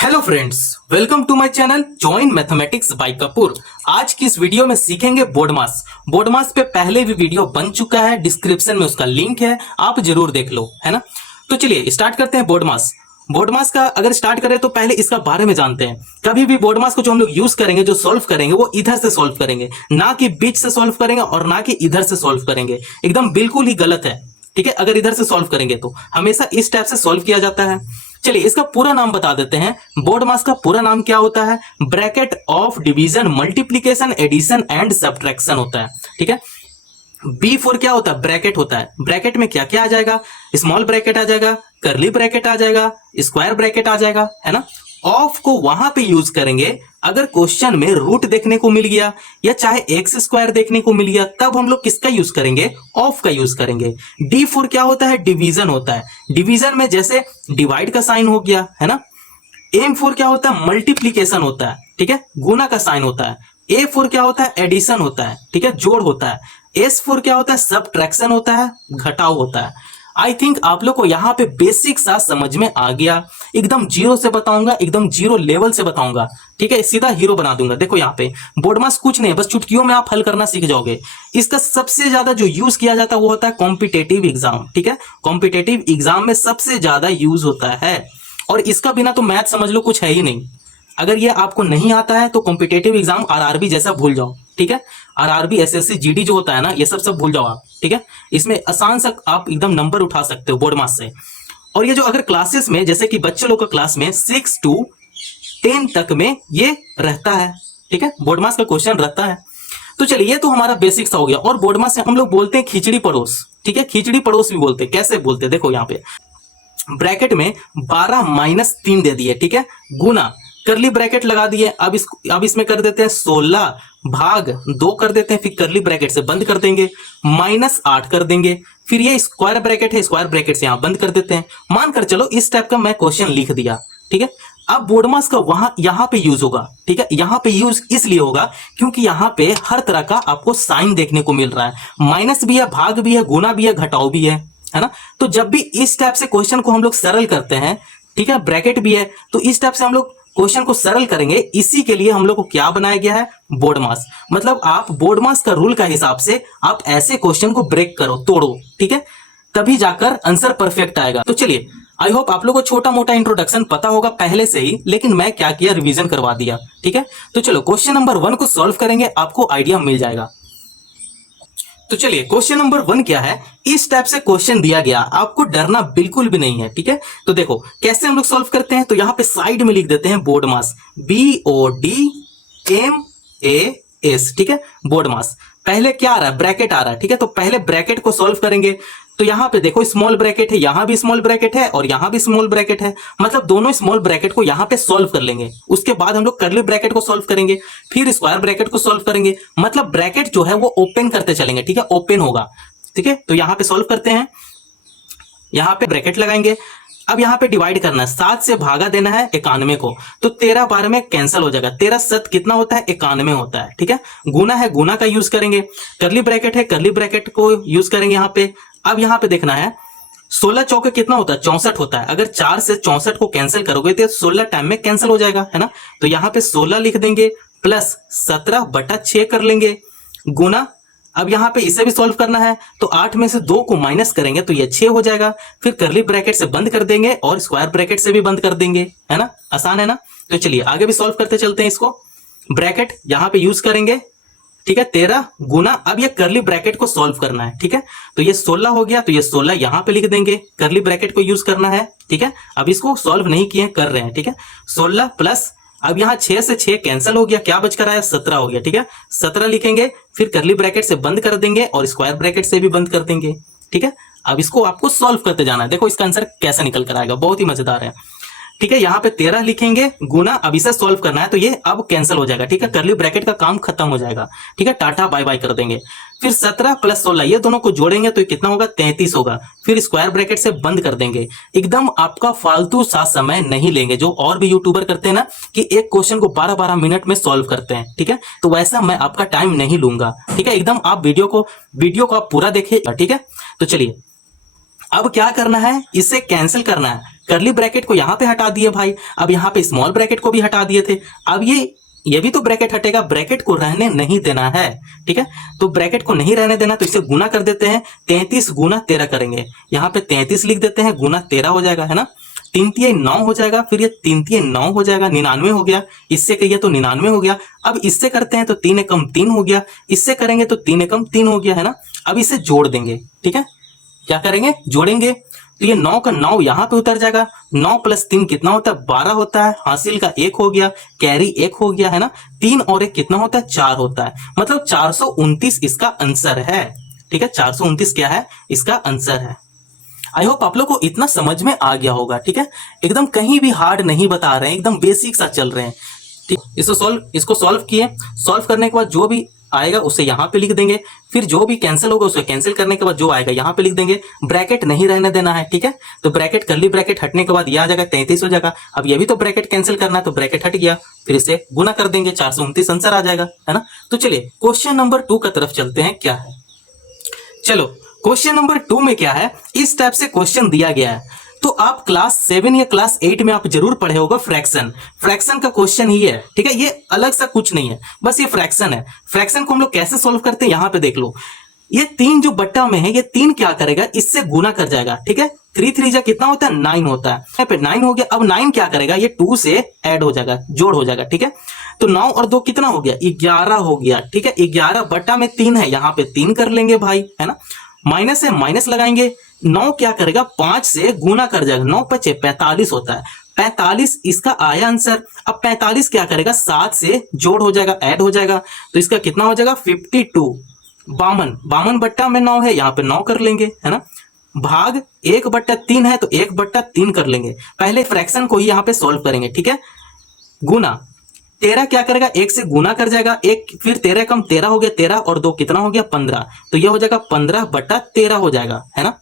Hello friends, welcome to my channel join mathematics by Kapoor. आज की इस वीडियो में सीखेंगे बोर्डमास। बोर्डमास पे पहले भी वीडियो बन चुका है, डिस्क्रिप्शन में उसका लिंक है, आप जरूर देख लो, है ना। तो चलिए स्टार्ट करते हैं बोर्डमास। बोर्डमास का अगर स्टार्ट करें तो पहले इसका बारे में जानते हैं। कभी भी बोर्डमास को जो हम लोग यूज करेंगे, जो सॉल्व करेंगे, वो इधर से सॉल्व करेंगे, ना कि बीच से सॉल्व करेंगे और ना कि इधर से सॉल्व करेंगे। एकदम बिल्कुल ही गलत है, ठीक है। अगर इधर से सॉल्व करेंगे तो हमेशा इस टाइप से सॉल्व किया जाता है। चलिए इसका पूरा नाम बता देते हैं। बोर्डमास का पूरा नाम क्या होता है? Bracket of division, multiplication, addition and subtraction होता है, ठीक है। बी फोर क्या होता है? ब्रैकेट होता है। ब्रैकेट में क्या क्या आ जाएगा? स्मॉल ब्रैकेट आ जाएगा, करली ब्रैकेट आ जाएगा, स्क्वायर ब्रैकेट आ जाएगा, है ना। ऑफ को वहां पे यूज करेंगे अगर क्वेश्चन में रूट देखने को मिल गया या चाहे एक्स स्क्वायर देखने को मिल गया, तब हम लोग किसका यूज करेंगे? ऑफ का यूज करेंगे। डी फोर क्या होता है? डिवीजन होता है। डिवीजन में जैसे डिवाइड का साइन हो गया, है ना। एम फोर क्या होता है? मल्टीप्लीकेशन होता है, ठीक है, गुना का साइन होता है। ए फोर क्या होता है? एडिशन होता है, ठीक है, जोड़ होता है। एस फोर क्या होता है? सब्ट्रैक्शन होता है, घटाव होता है। आई थिंक आप लोग को यहां पे बेसिक सा समझ में आ गया। एकदम जीरो से बताऊंगा, एकदम जीरो लेवल से बताऊंगा, ठीक है, सीधा हीरो बना दूंगा। देखो यहाँ पे बोर्डमास कुछ नहीं है, बस चुटकियों में आप हल करना सीख जाओगे। इसका सबसे ज्यादा जो यूज किया जाता है वो होता है कॉम्पिटेटिव एग्जाम, ठीक है। कॉम्पिटेटिव एग्जाम में सबसे ज्यादा यूज होता है, और इसका बिना तो मैथ समझ लो कुछ है ही नहीं। अगर ये आपको नहीं आता है तो कॉम्पिटेटिव एग्जाम आरआरबी जैसा भूल जाओ, ठीक है। आरआरबी, एसएससी, जीडी जो होता है ना, ये सब भूल जाओ आप, ठीक है। इसमें आसान सा आप एकदम नंबर उठा सकते हो बोर्डमास से। और ये जो अगर क्लासेस में, जैसे कि बच्चे लोग का क्लास में 6 to 10 तक में ये रहता है, ठीक है, बोर्डमास का क्वेश्चन रहता है। तो चलिए ये तो हमारा बेसिक सा हो गया। और बोर्डमास से हम लोग बोलते हैं खिचड़ी पड़ोस, ठीक है, खिचड़ी पड़ोस भी बोलते हैं। कैसे बोलते हैं? देखो यहाँ पे ब्रैकेट में 12 माइनस 3 दे दिए, ठीक है, गुना, करली ब्रैकेट लगा दिए। अब इसमें कर देते हैं 16 भाग 2 कर देते हैं, फिर करली ब्रैकेट से बंद कर देंगे, -8 कर देंगे। फिर ये स्क्वायर ब्रैकेट है, स्क्वायर ब्रैकेट से यहां बंद कर देते हैं। मानकर चलो इस टाइप का मैं क्वेश्चन लिख दिया, ठीक है। अब बोर्डमास का यहां पे यूज होगा, ठीक है। यहां पे यूज इसलिए होगा क्योंकि यहां पे हर तरह का आपको साइन देखने को मिल रहा है। माइनस भी है, भाग भी है, गुना भी है, घटाव भी है ना। तो जब भी इस टाइप से क्वेश्चन को हम लोग सरल करते हैं, ठीक है, ब्रैकेट भी है, तो इस टाइप से हम लोग क्वेश्चन को सरल करेंगे। इसी के लिए हम लोग को क्या बनाया गया है? बोर्डमास। मतलब आप बोर्डमास का रूल का हिसाब से आप ऐसे क्वेश्चन को ब्रेक करो, तोड़ो, ठीक है, तभी जाकर आंसर परफेक्ट आएगा। तो चलिए, आई होप आप लोगों को छोटा मोटा इंट्रोडक्शन पता होगा पहले से ही, लेकिन मैं क्या किया, रिवीजन करवा दिया, ठीक है। तो चलो क्वेश्चन नंबर 1 को सॉल्व करेंगे, आपको आइडिया मिल जाएगा। तो चलिए क्वेश्चन नंबर 1 क्या है? इस टाइप से क्वेश्चन दिया गया, आपको डरना बिल्कुल भी नहीं है, ठीक है। तो देखो कैसे हम लोग सॉल्व करते हैं। तो यहां पे साइड में लिख देते हैं बोर्डमास, BODMAS, ठीक है, बोर्डमास। पहले क्या आ रहा है? ब्रैकेट आ रहा है, ठीक है। तो पहले ब्रैकेट को सॉल्व करेंगे। तो यहां पे देखो स्मॉल ब्रैकेट है, यहां भी स्मॉल ब्रैकेट है और यहां भी स्मॉल ब्रैकेट है, मतलब दोनों स्मॉल ब्रैकेट को यहां पे सॉल्व कर लेंगे। उसके बाद हम लोग कर्ली ब्रैकेट को सॉल्व करेंगे, फिर स्क्वायर ब्रैकेट को सॉल्व करेंगे। मतलब ब्रैकेट जो है वो ओपन करते चलेंगे, ठीक है, ओपन होगा, ठीक है। तो यहां पे सॉल्व करते हैं, यहां पे ब्रैकेट लगाएंगे। अब यहां पे डिवाइड करना है, 7 से भागा देना है 91 को, तो 13 12 में कैंसिल हो जाएगा। 13 7 कितना होता है? 91 होता है, ठीक है। गुना है, गुना का यूज करेंगे। करली ब्रैकेट है, करली ब्रैकेट को यूज करेंगे यहां पे। अब यहां पे देखना है 16 चौके कितना होता है? 64 होता है। अगर 4 से 64 को कैंसिल करोगे तो 16 टाइम में कैंसिल हो जाएगा, है ना। तो यहां पे 16 लिख देंगे प्लस 17/6 कर लेंगे, गुना। अब यहां पे इसे भी सॉल्व करना है, तो 8 में से 2 को माइनस करेंगे तो ये 6 हो जाएगा। फिर करली ब्रैकेट से बंद कर देंगे और स्क्वायर ब्रैकेट से भी बंद कर देंगे, है ना। आसान है ना। तो चलिए आगे भी सॉल्व करते चलते हैं इसको। ब्रैकेट यहां पे यूज करेंगे, ठीक है, 13 गुना। अब ये करली ब्रैकेट को सॉल्व करना है, ठीक है। तो ये 16 हो गया, तो ये 16 यहां पे लिख देंगे, करली ब्रैकेट को यूज करना है, ठीक है। अब इसको सॉल्व नहीं किए, कर रहे हैं, ठीक है। 16 प्लस, अब यहां 6 से 6 कैंसिल हो गया, क्या बच कर आया? 17 हो गया, ठीक है। 17 लिखेंगे, फिर करली ब्रैकेट से बंद कर देंगे और स्क्वायर ब्रैकेट से भी बंद कर देंगे, ठीक है। अब इसको आपको सॉल्व करते जाना है। देखो इसका आंसर कैसे निकल कर आएगा, बहुत ही मजेदार है, ठीक है। यहां पे 13 लिखेंगे, गुना। अब इसे सॉल्व करना है तो ये अब कैंसिल हो जाएगा, ठीक है, करली ब्रैकेट का काम खत्म हो जाएगा, ठीक है, टाटा बाय बाय कर देंगे। फिर 17 प्लस 16 ये दोनों को जोड़ेंगे तो कितना होगा? 33 होगा। फिर स्क्वायर ब्रैकेट से बंद कर देंगे। एकदम आपका फालतू सा समय नहीं लेंगे, जो और भी यूट्यूबर करते हैं ना कि एक क्वेश्चन को 12-12 मिनट में सॉल्व करते हैं, ठीक है। तो वैसा मैं आपका टाइम नहीं लूंगा, ठीक है। एकदम आप वीडियो को आप पूरा देखिए, ठीक है। तो चलिए अब क्या करना है? इसे कैंसिल करना है। करली ब्रैकेट को यहाँ पे हटा दिए भाई, अब यहाँ पे स्मॉल ब्रैकेट को भी हटा दिए थे। अब ये भी तो ब्रैकेट हटेगा, ब्रैकेट को रहने नहीं देना है, ठीक है। तो ब्रैकेट को नहीं रहने देना, तो इसे गुना कर देते हैं। 33 गुना 13 करेंगे, यहाँ पे 33 लिख देते हैं, गुना 13 हो जाएगा, है ना। 3 तिया 9 हो जाएगा, फिर ये 3 तिया 9 हो जाएगा, 99 हो गया। इससे कहिए तो 99 हो गया। अब इससे करते हैं तो 3 एकम 3 हो गया, इससे करेंगे तो 3 एकम 3 हो गया, है ना। अब इसे जोड़ देंगे, ठीक है। क्या करेंगे, जोड़ेंगे। तो ये 9 का 9 यहाँ पे उतर जाएगा। 9 प्लस 3 कितना होता है, 12 होता है। हासिल का 1 हो गया, कैरी 1 हो गया, है ना। 3 और 1 कितना होता है, 4 होता है। मतलब 429 इसका आंसर है, ठीक है। 429 क्या है, इसका आंसर है। आई होप आप लोग को इतना समझ में आ गया होगा, ठीक है। एकदम कहीं भी हार्ड नहीं बता रहे हैं, एकदम बेसिक सा चल रहे हैं, ठीक। इसको सॉल्व किए, सॉल्व करने के बाद जो भी आएगा उसे यहाँ पे लिख देंगे, फिर जो भी कैंसिल होगा उसे कैंसिल करने के बाद जो आएगा यहाँ पे लिख देंगे। ब्रैकेट नहीं रहने देना है, ठीक है। तो ब्रैकेट, करली ब्रैकेट हटने के बाद ये आ जाएगा 33 हो जाएगा। अब ये भी तो ब्रैकेट कैंसिल करना है, तो ब्रैकेट हट गया, फिर इसे गुना कर देंगे, 429 आंसर आ जाएगा, है ना। तो चलिए क्वेश्चन नंबर 2 का तरफ चलते हैं, क्या है। चलो क्वेश्चन नंबर 2 में क्या है, इस टाइप से क्वेश्चन दिया गया है। तो आप क्लास 7 या क्लास 8 में आप जरूर पढ़े होगा फ्रैक्शन का क्वेश्चन ही है, ठीक है। ये अलग सा कुछ नहीं है, बस ये फ्रैक्शन है। फ्रैक्शन को हम लोग कैसे सोल्व करते हैं, यहां पे देख लो। ये 3 जो बट्टा में है, ये 3 क्या करेगा, इससे गुना कर जाएगा, ठीक है। 3 3 जा कितना होता है, 9 होता है। यहाँ पे 9 हो गया। अब 9 क्या करेगा, ये 2 से ऐड हो जाएगा, जोड़ हो जाएगा, ठीक है। तो 9 और 2 कितना हो गया, 11 हो गया, ठीक है। 11 बट्टा में 3 है, यहाँ पे 3 कर लेंगे भाई, है ना। माइनस है, माइनस लगाएंगे। 9 क्या करेगा, 5 से गुना कर जाएगा, 9 पचे 45 होता है। 45 इसका आया आंसर। अब 45 क्या करेगा, 7 से जोड़ हो जाएगा, ऐड हो जाएगा, तो इसका कितना हो जाएगा, 52। 52 बट्टा में 9 है, यहाँ पे 9 कर लेंगे, है ना। भाग 1/3 है, तो 1/3 कर लेंगे। पहले फ्रैक्शन को ही यहाँ पे सोल्व करेंगे, ठीक है। गुना 13 क्या करेगा, 1 से गुना कर जाएगा, 1 फिर 13 कम 13 हो गया, 13 और 2 कितना हो गया, 15। तो ये हो जाएगा 15/13 हो जाएगा, है ना।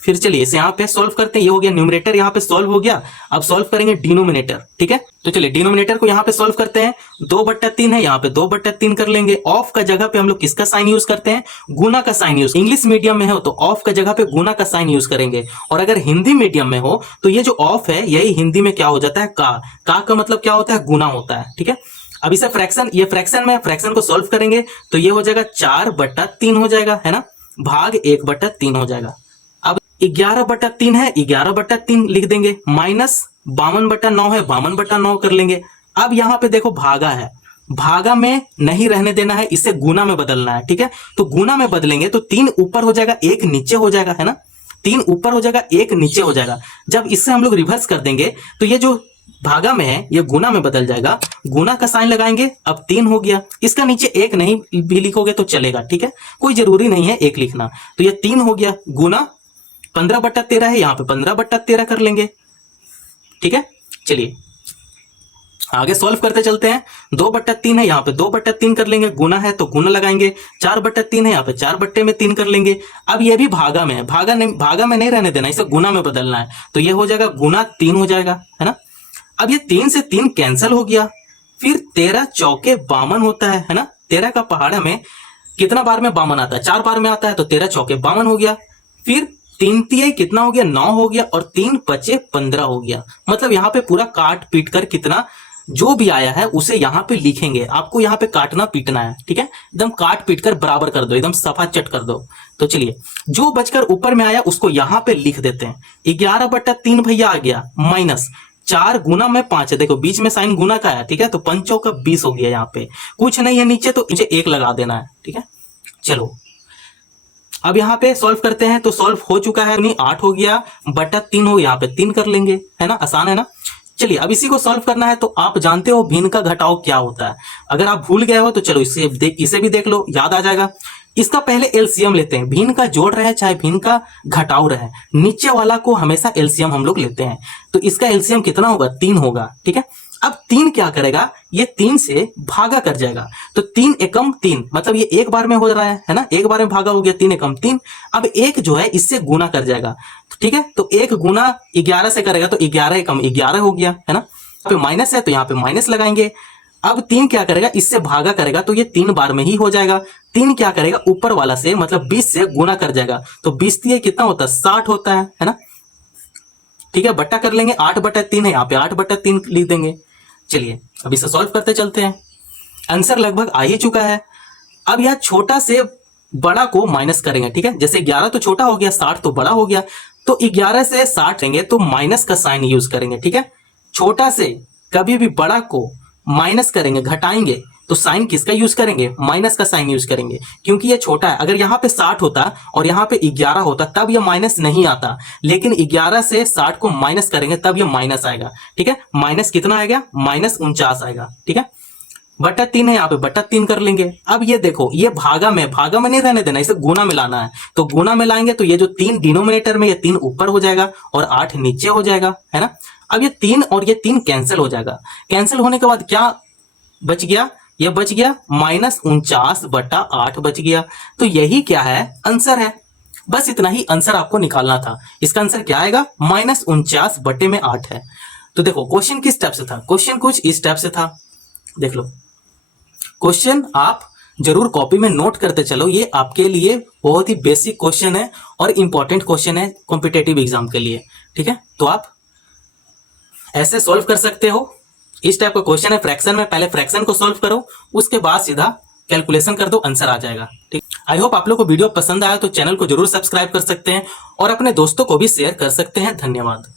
फिर चलिए इसे यहाँ पे सॉल्व करते हैं। ये हो गया न्यूमरेटर, यहाँ पे सॉल्व हो गया। अब सॉल्व करेंगे डिनोमिनेटर, ठीक है। तो चलिए डिनोमिनेटर को यहाँ पे सॉल्व करते हैं। 2/3 है, यहाँ पे 2/3 कर लेंगे। ऑफ का जगह पे हम लोग किसका साइन यूज करते हैं, गुना का साइन यूज। इंग्लिश मीडियम में हो तो ऑफ का जगह पे गुना का साइन यूज करेंगे, और अगर हिंदी मीडियम में हो तो ये जो ऑफ है यही हिंदी में क्या हो जाता है, का मतलब क्या होता है, गुना होता है, ठीक है। अब इसे फ्रैक्शन, ये फ्रैक्शन में, फ्रैक्शन को सॉल्व करेंगे तो ये हो जाएगा 4/3 हो जाएगा, है ना। भाग 1/3 हो जाएगा। 11/3 है, 11/3 लिख देंगे। माइनस 52/9 है, 52/9 कर लेंगे। अब यहाँ पे देखो भागा है, भागा में नहीं रहने देना है, इसे गुना में बदलना है, ठीक है। तो गुना में बदलेंगे तो 3 ऊपर हो जाएगा, 1 नीचे हो जाएगा, है ना। 3 ऊपर हो जाएगा, 1 नीचे हो जाएगा। जब इससे हम लोग रिवर्स कर देंगे तो ये जो भागा में है ये गुना में बदल जाएगा। गुना का साइन लगाएंगे, अब 3 हो गया। इसका नीचे 1 नहीं भी लिखोगे तो चलेगा, ठीक है, कोई जरूरी नहीं है 1 लिखना। तो ये 3 हो गया, गुना 15/13 है, यहाँ पे 15/13 कर लेंगे, ठीक है। चलिए आगे सॉल्व करते चलते हैं। 2/3 है, यहाँ पे 2/3 कर लेंगे। गुना है तो गुना लगाएंगे। 4/3 है, यहाँ पे 4/3 कर लेंगे। अब ये भी भागा में है, भागा में नहीं रहने देना, इसे गुना में बदलना है। तो ये हो जाएगा गुना 3 हो जाएगा, है ना। अब ये 3 से 3 कैंसिल हो गया। फिर 13 चौके 52 होता है ना। 13 का पहाड़ा में कितना बार में 52 आता है, 4 बार में आता है, तो 13 चौके 52 हो गया। फिर 3 तिहाई कितना हो गया, 9 हो गया, और 3 पचे 15 हो गया। मतलब यहाँ पे पूरा काट पीट कर कितना जो भी आया है उसे यहाँ पे लिखेंगे। आपको यहाँ पे काटना पीटना है, ठीक है। एकदम काट पीट कर बराबर कर दो, एकदम सफा चट कर दो। तो चलिए जो बचकर ऊपर में आया उसको यहाँ पे लिख देते हैं। 11/3 भैया आ गया, माइनस 4 गुना में 5 है, देखो बीच में साइन गुना का है, ठीक है। तो 5 का 20 हो गया। यहाँ पे कुछ नहीं है नीचे, तो नीचे 1 लगा देना है, ठीक है। चलो अब यहाँ पे सॉल्व करते हैं। तो सॉल्व हो चुका है, 8 हो गया बटा 3 हो, यहाँ पे 3 कर लेंगे, है ना। आसान है ना। चलिए अब इसी को सॉल्व करना है। तो आप जानते हो भिन्न का घटाव क्या होता है। अगर आप भूल गए हो तो चलो इसे भी देख लो, याद आ जाएगा। इसका पहले एलसीएम लेते हैं। भिन्न का जोड़ रहे चाहे भिन्न का घटाव रहे, नीचे वाला को हमेशा एलसीएम हम लोग लेते हैं। तो इसका एलसीएम कितना होगा, 3 होगा, ठीक है। अब 3 क्या करेगा, ये 3 से भागा कर जाएगा। तो 3 एकम 3, मतलब ये एक बार में हो रहा है ना। एक बार में भागा हो गया, 3 एकम 3। अब 1 जो है इससे गुना कर जाएगा, ठीक है। तो 1 गुना 11 से करेगा तो 11 एकम 11 हो गया, है ना। यहाँ पे माइनस है तो यहाँ पे माइनस लगाएंगे। अब 3 क्या करेगा, इससे भागा करेगा तो ये 3 बार में ही हो जाएगा। 3 क्या करेगा, ऊपर वाला से मतलब 20 से गुना कर जाएगा। तो 20 कितना होता है, 60 होता है ना। ठीक है, बट्टा कर लेंगे, 8/3 है, यहाँ पे 8/3 लिख देंगे। चलिए अब इसे सॉल्व करते चलते हैं। आंसर लगभग आ ही चुका है। अब यह छोटा से बड़ा को माइनस करेंगे, ठीक है, जैसे 11 तो छोटा हो गया, 60 तो बड़ा हो गया, तो 11 से 60 लेंगे तो माइनस का साइन यूज करेंगे, ठीक है। छोटा से कभी भी बड़ा को माइनस करेंगे, घटाएंगे, तो साइन किसका यूज करेंगे, माइनस का साइन यूज करेंगे, क्योंकि ये छोटा है। अगर यहाँ पे 60 होता और यहाँ पे 11 होता तब ये माइनस नहीं आता, लेकिन 11 से 60 को माइनस करेंगे तब ये माइनस आएगा, ठीक है। माइनस कितना आएगा, -49 आएगा, ठीक है। बटा 3 है, यहाँ पे बटा 3 कर लेंगे। अब ये देखो, ये भागा में नहीं रहने देना, इसे गुना में लाना है, तो गुना में लाएंगे तो ये जो 3 डिनोमिनेटर में, ये 3 ऊपर हो जाएगा और 8 नीचे हो जाएगा, है ना। अब ये 3 और ये 3 कैंसिल हो जाएगा। कैंसिल होने के बाद क्या बच गया, ये बच गया -49/8 बच गया। तो यही क्या है, आंसर है। बस इतना ही आंसर आपको निकालना था। इसका आंसर क्या आएगा, -49/8 है। तो देखो क्वेश्चन किस टाइप से था, क्वेश्चन कुछ इस टाइप से था। देख लो क्वेश्चन, आप जरूर कॉपी में नोट करते चलो, ये आपके लिए बहुत ही बेसिक क्वेश्चन है और इंपॉर्टेंट क्वेश्चन है कॉम्पिटेटिव एग्जाम के लिए, ठीक है। तो आप ऐसे सॉल्व कर सकते हो। इस टाइप का क्वेश्चन है फ्रैक्शन में, पहले फ्रैक्शन को सॉल्व करो, उसके बाद सीधा कैलकुलेशन कर दो, आंसर आ जाएगा, ठीक। आई होप आप लोग को वीडियो पसंद आया तो चैनल को जरूर सब्सक्राइब कर सकते हैं और अपने दोस्तों को भी शेयर कर सकते हैं। धन्यवाद।